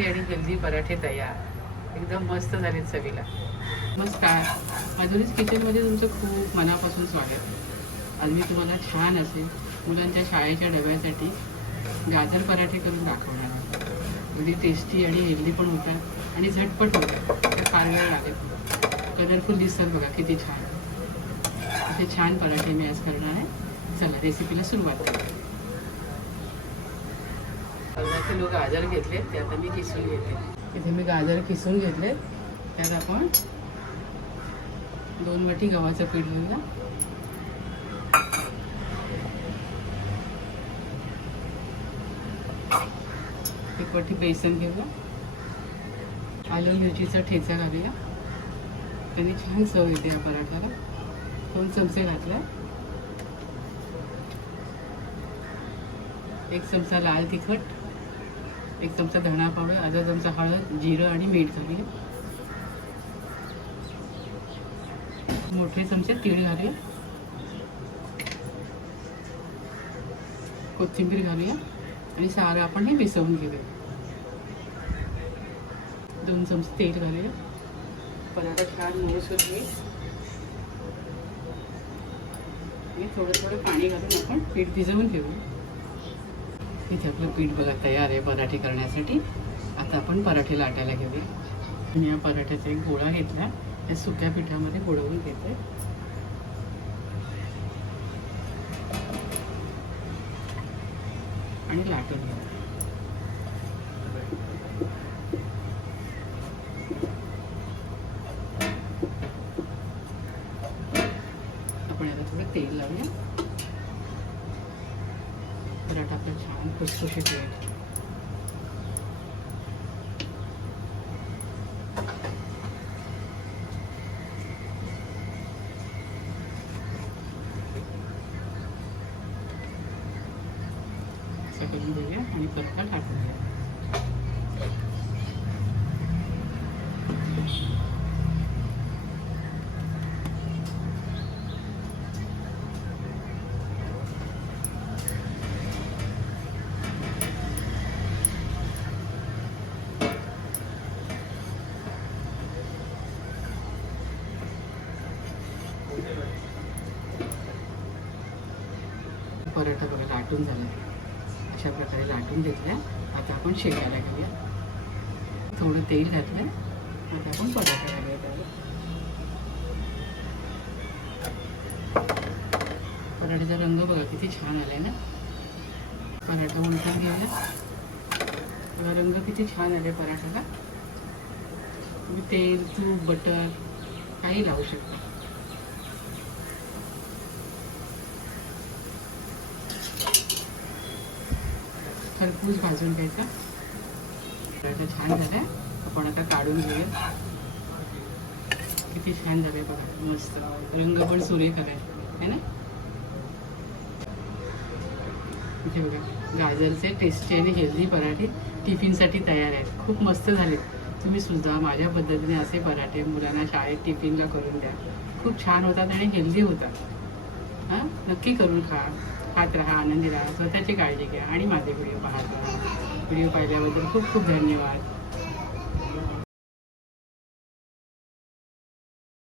Tasty आणि healthy पराठे तयार, एकदम मस्त झालेत चवीला. नमस्कार, माधुरीज किचनमध्ये तुमचं खूप मनापासून स्वागत. आज मी तुम्हाला छान असे मुलांच्या शाळेच्या डब्यासाठी गाजर पराठे करून दाखवणार आहे. अगदी टेस्टी आणि हेल्दी पण होतात आणि झटपट होतात, त्या फार वेळ लागेल. कलरफुल दिसतात बघा किती छान. असे छान पराठे मी आज करणार आहे. चला रेसिपीला सुरुवात करू. अर्धा किलो गाजर घेतले, ते आता मी किसून घेते. इथे मी गाजर किसून घेतले. त्यात आपण 2 वाटी गव्हाचं पीठ घेऊया. 1 वाटी बेसन घेऊया. आलं मिरचीचा ठेचा घालूया, त्याने छान चव येते या पराठ्याला. 2 चमचे घातला. 1 चमचा लाल तिखट, 1 चमचा धणा पावडर, अर्धा चमचा हळद, जिरं आणि मीठ घालूया. मोठे चमचे तीळ घालूया. कोथिंबीर घालूया आणि सारं आपण हे मिसळून घेऊया. 2 चमचे तेल घालूया. पराठा छान मऊसूत होईल. आणि थोडं थोडं पाणी घालून आपण पीठ भिजवून घेऊया. इथे आपलं पीठ बघा तयार आहे पराठे करण्यासाठी. आता आपण पराठे लाटायला घेऊया. मी या पराठ्याचा एक गोळा घेतला, त्या सुक्या पिठामध्ये बुडवून घेते आणि लाटून घेते. आपण याला थोडं तेल लावूया. पराठा आपला छान खुसखुशीत होईल. असं करून घेऊया आणि पराठा टाकून घ्या. पराठा बघा लाटून झाला. अशा प्रकारे लाटून घेतल्या. आता आपण शेकायला घेऊया. थोडं तेल घातलं. आता आपण पराठा घालूया त्याला. पराठ्याचा रंग बघा किती छान आलाय ना. पराठा उलटून घेऊया. बघा रंग किती छान आले पराठ्याला. तुम्ही तेल, तूप, बटर काही लावू शकता. खरपूस भाजून घ्यायचा. पराठा छान झाला. आपण आता काढून घेऊया. किती छान झाले बघा, मस्त रंग पण सुरेख आलाय है ना. इथे बघा गाजरचे टेस्टी आणि हेल्दी पराठे टिफिनसाठी तयार आहेत. खूप मस्त झाले. तुम्ही सुद्धा माझ्या पद्धतीने असे पराठे मुलांना शाळेत टिफिनला करून द्या. खूप छान होतात आणि हेल्दी होतात. हां, नक्की करून खा. खात राहा, आनंदी राहा, स्वतःची काळजी घ्या आणि माझे व्हिडिओ पाहत राहा. व्हिडिओ पाहिल्याबद्दल खूप खूप धन्यवाद.